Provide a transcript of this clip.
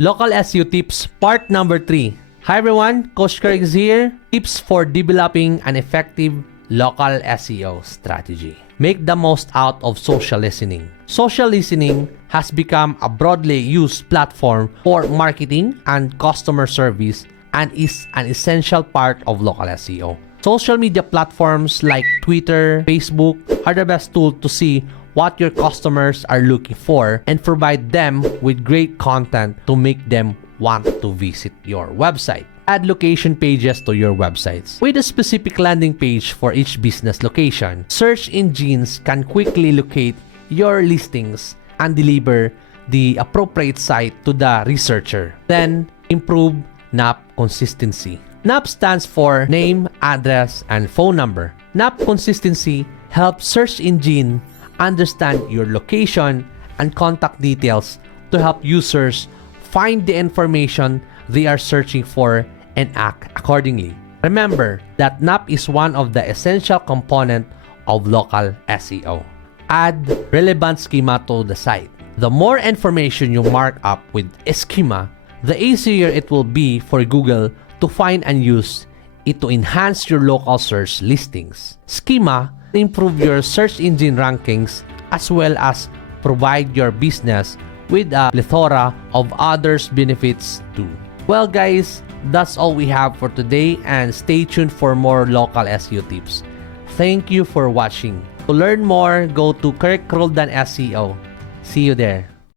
Local SEO tips part number 3. Hi everyone, Coach Kherk is here. Tips for developing an effective local SEO strategy. Make the most out of social listening. Social listening has become a broadly used platform for marketing and customer service and is an essential part of local SEO. Social media platforms like Twitter, Facebook are the best tool to see what your customers are looking for and provide them with great content to make them want to visit your website. Add location pages to your websites with a specific landing page for each business location. Search engines can quickly locate your listings and deliver the appropriate site to the researcher. Then, improve NAP consistency. NAP stands for name, address, and phone number. NAP consistency helps search engine understand your location and contact details to help users find the information they are searching for and act accordingly. Remember that NAP is one of the essential components of local SEO. Add relevant schema to the site. The more information you mark up with a schema, the easier it will be for Google to find and use it to enhance your local search listings. Schema improve your search engine rankings as well as provide your business with a plethora of others benefits too. Well guys, that's all we have for today and stay tuned for more local SEO tips. Thank you for watching. To learn more, go to Kherk Roldan SEO. See you there.